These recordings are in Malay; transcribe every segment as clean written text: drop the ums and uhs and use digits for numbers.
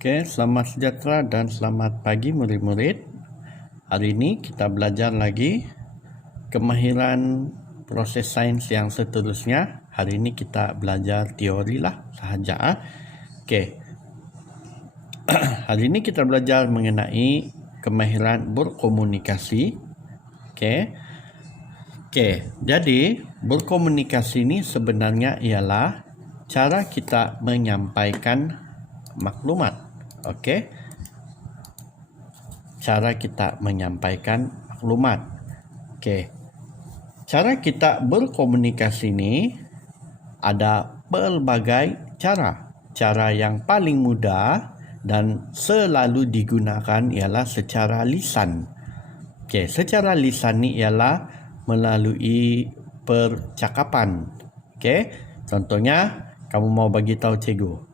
Oke, selamat sejahtera dan selamat pagi murid-murid. Hari ini kita belajar lagi kemahiran proses sains yang seterusnya. Hari ini kita belajar teori lah sahaja. Oke. Hari ini kita belajar mengenai kemahiran berkomunikasi. Oke. Jadi berkomunikasi ini sebenarnya ialah cara kita menyampaikan maklumat. Oke. Cara kita menyampaikan maklumat. Oke. Cara kita berkomunikasi ini ada pelbagai cara. Cara yang paling mudah dan selalu digunakan ialah secara lisan. Oke, secara lisan ni ialah melalui percakapan. Oke. Contohnya, kamu mau bagi tahu cikgu.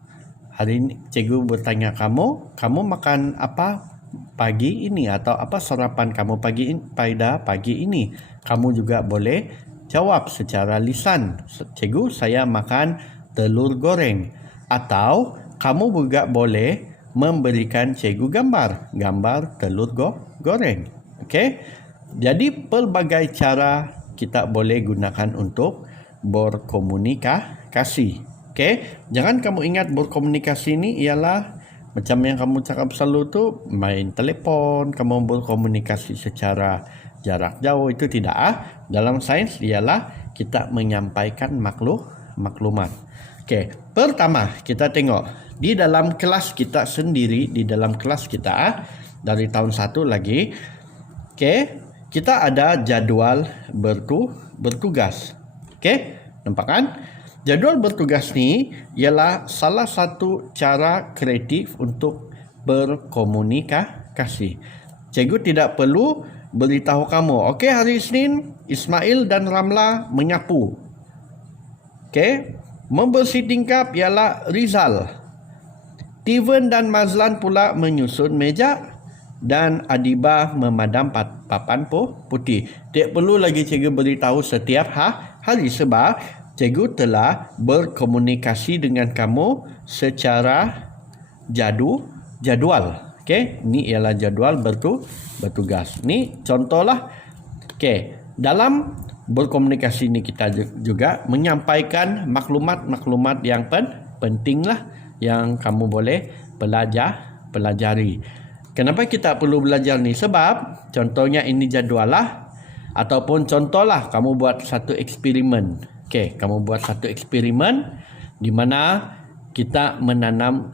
Hari ini cikgu bertanya kamu makan apa pagi ini atau apa sarapan kamu pada pagi ini. Kamu juga boleh jawab secara lisan. Cikgu, saya makan telur goreng. Atau kamu juga boleh memberikan cikgu gambar telur goreng. Okey? Jadi pelbagai cara kita boleh gunakan untuk berkomunikasi. Okey, jangan kamu ingat berkomunikasi ini ialah macam yang kamu cakap selalu tu main telefon, kamu berkomunikasi secara jarak jauh, itu tidak. Dalam sains ialah kita menyampaikan maklumat. Okey, pertama kita tengok di dalam kelas kita sendiri, di dalam kelas kita dari tahun 1 lagi. Okey, kita ada jadual bertugas. Okey, nampak kan? Jadual bertugas ni ialah salah satu cara kreatif untuk berkomunikasi. Cikgu tidak perlu beritahu kamu, okey, hari Isnin Ismail dan Ramla menyapu. Okey, membersih tingkap ialah Rizal. Steven dan Mazlan pula menyusun meja dan Adibah memadam papan putih. Tak perlu lagi cikgu beritahu setiap hari sebab cikgu telah berkomunikasi dengan kamu secara jadual. Okey, ini ialah jadual bertugas. Ini contohlah. Okey, dalam berkomunikasi ini kita juga menyampaikan maklumat yang pentinglah yang kamu boleh pelajari. Kenapa kita perlu belajar ni? Sebab contohnya ini jadual lah, ataupun contohlah kamu buat satu eksperimen. Okey, kamu buat satu eksperimen di mana kita menanam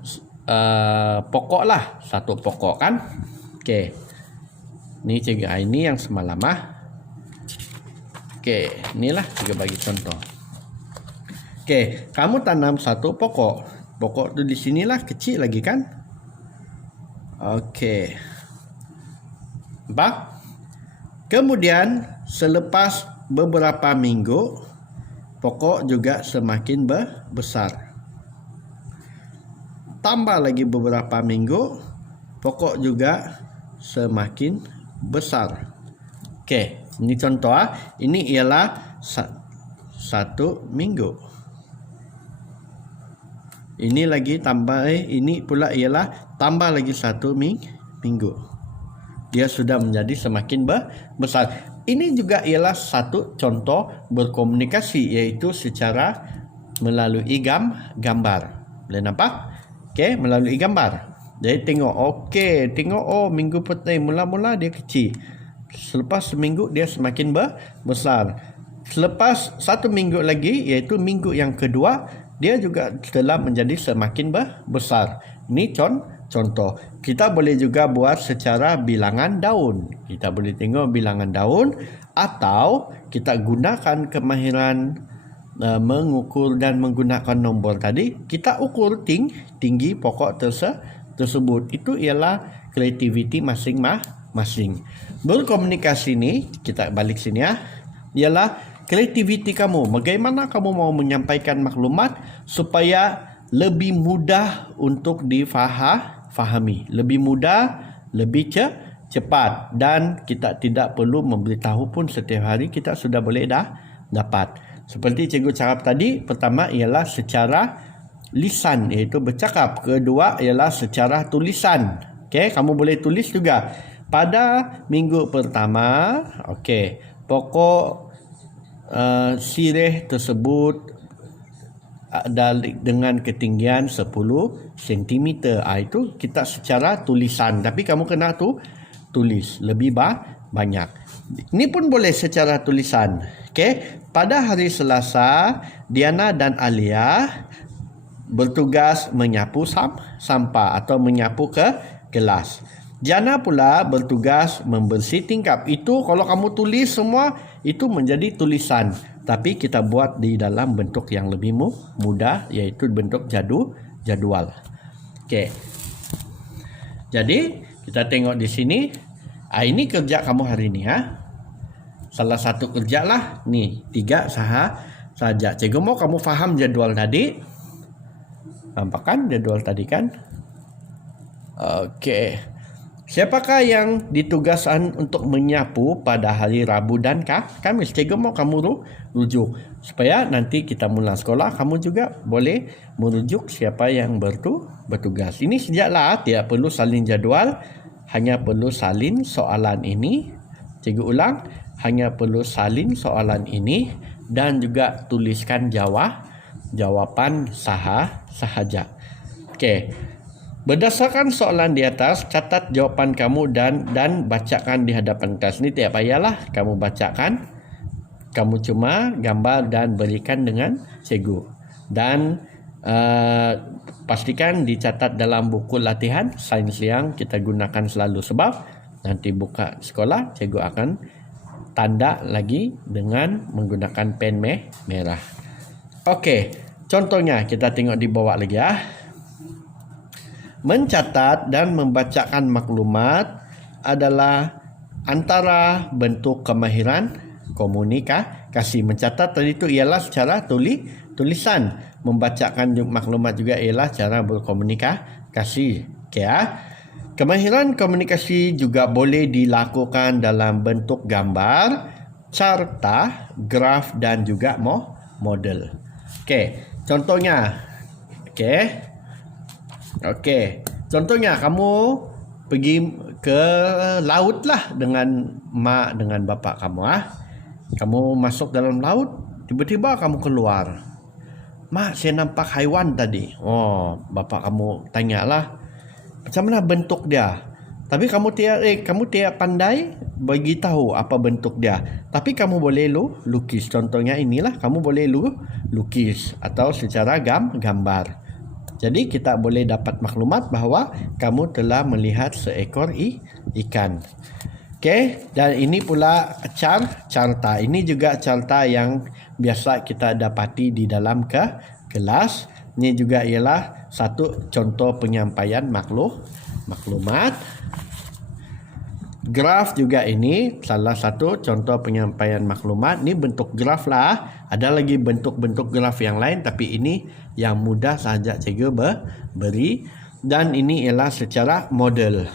pokok lah, satu pokok kan. Okey, ni cikgu ini yang semalam Okey, inilah cikgu bagi contoh. Okey, kamu tanam satu pokok. Pokok tu di sinilah, kecil lagi kan. Okey, nampak? Kemudian selepas beberapa minggu pokok juga semakin besar. Tambah lagi beberapa minggu, pokok juga semakin besar. Okey, ini contoh. Ini ialah 1 minggu. Ini lagi tambah, ini pula ialah tambah lagi 1 minggu. Dia sudah menjadi semakin besar. Ini juga ialah satu contoh berkomunikasi, iaitu secara melalui gambar. Boleh nampak? Okey, melalui gambar. Jadi tengok, minggu pertama mula-mula dia kecil. Selepas seminggu dia semakin besar. Selepas 1 minggu lagi, iaitu minggu yang kedua, dia juga telah menjadi semakin besar. Ini contoh. Kita boleh juga buat secara bilangan daun. Kita boleh tengok bilangan daun, atau kita gunakan kemahiran mengukur dan menggunakan nombor tadi. Kita ukur tinggi pokok tersebut. Itu ialah kreativiti masing-masing. Berkomunikasi ni, kita balik sini ialah kreativiti kamu. Bagaimana kamu mau menyampaikan maklumat supaya lebih mudah untuk difahami, lebih mudah, lebih cepat, dan kita tidak perlu memberitahu pun setiap hari, kita sudah boleh dapat. Seperti cikgu cakap tadi, pertama ialah secara lisan iaitu bercakap. Kedua ialah secara tulisan. Okey, kamu boleh tulis juga. Pada minggu pertama, okey, pokok sirih tersebut dengan ketinggian 10 cm. Itu kita secara tulisan, tapi kamu kena tulis lebih banyak. Ini pun boleh secara tulisan. Okey, pada hari Selasa, Diana dan Alia bertugas menyapu sampah atau menyapu ke kelas. Jana pula bertugas membersih tingkap. Itu kalau kamu tulis semua itu menjadi tulisan, tapi kita buat di dalam bentuk yang lebih mudah, iaitu bentuk jadual. Okey. Jadi kita tengok di sini. Ini kerja kamu hari ini Salah satu kerja lah. Nih 3 saja. Cikgu mau kamu faham jadual tadi. Nampak kan jadwal tadi kan? Okey. Siapakah yang ditugaskan untuk menyapu pada hari Rabu dan Kamis? Cikgu mau kamu rujuk. Supaya nanti kita mula sekolah, kamu juga boleh merujuk siapa yang bertugas. Ini sejaklah, tidak perlu salin jadual. Hanya perlu salin soalan ini. Cikgu ulang. Hanya perlu salin soalan ini. Dan juga tuliskan jawapan sahaja. Okey. Berdasarkan soalan di atas, catat jawapan kamu dan bacakan di hadapan kelas. Ini tidak payahlah kamu bacakan. Kamu cuma gambar dan berikan dengan cikgu. Dan pastikan dicatat dalam buku latihan sains yang kita gunakan selalu, sebab nanti buka sekolah cikgu akan tanda lagi dengan menggunakan pen merah. Okey, contohnya kita tengok di bawah lagi Mencatat dan membacakan maklumat adalah antara bentuk kemahiran komunikasi. Mencatat tadi itu ialah secara tulisan. Membacakan maklumat juga ialah cara berkomunikasi. Okey Kemahiran komunikasi juga boleh dilakukan dalam bentuk gambar, carta, graf dan juga model. Okey, contohnya. Okey, contohnya kamu pergi ke laut lah dengan mak dengan bapa kamu Kamu masuk dalam laut, tiba-tiba kamu keluar. Mak, saya nampak haiwan tadi. Oh, bapa kamu tanyalah, macam mana bentuk dia? Tapi kamu tidak pandai bagi tahu apa bentuk dia. Tapi kamu boleh lukis. Contohnya inilah, kamu boleh lukis atau secara gambar. Jadi kita boleh dapat maklumat bahawa kamu telah melihat seekor ikan. Okey, dan ini pula carta. Ini juga carta yang biasa kita dapati di dalam kelas. Ini juga ialah satu contoh penyampaian maklumat. Graf juga ini salah satu contoh penyampaian maklumat. Ini bentuk graf lah. Ada lagi bentuk-bentuk graf yang lain, tapi ini yang mudah saja cikgu beri. Dan ini ialah secara model.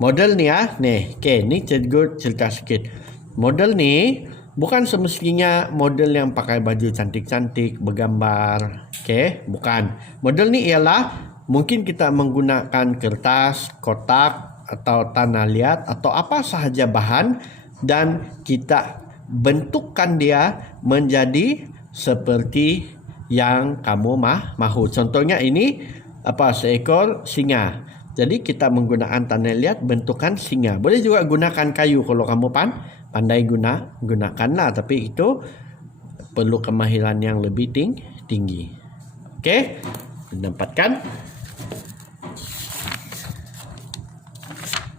Model ni okey, ni cikgu cerita sikit. Model ni bukan semestinya model yang pakai baju cantik-cantik, bergambar. Okey, bukan. Model ni ialah mungkin kita menggunakan kertas, kotak atau tanah liat atau apa sahaja bahan dan kita bentukkan dia menjadi seperti yang kamu mahu. Contohnya ini seekor singa. Jadi kita menggunakan tanah liat bentukan singa. Boleh juga gunakan kayu kalau kamu pandai gunakanlah, tapi itu perlu kemahiran yang lebih tinggi. Okey, dapatkan.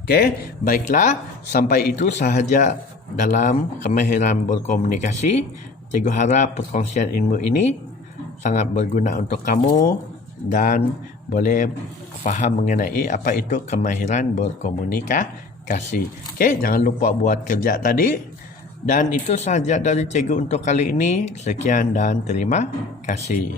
Okey, baiklah, sampai itu sahaja dalam kemahiran berkomunikasi. Cikgu harap perkongsian ilmu ini sangat berguna untuk kamu dan boleh faham mengenai apa itu kemahiran berkomunikasi. Okey, jangan lupa buat kerja tadi. Dan itu sahaja dari cikgu untuk kali ini. Sekian dan terima kasih.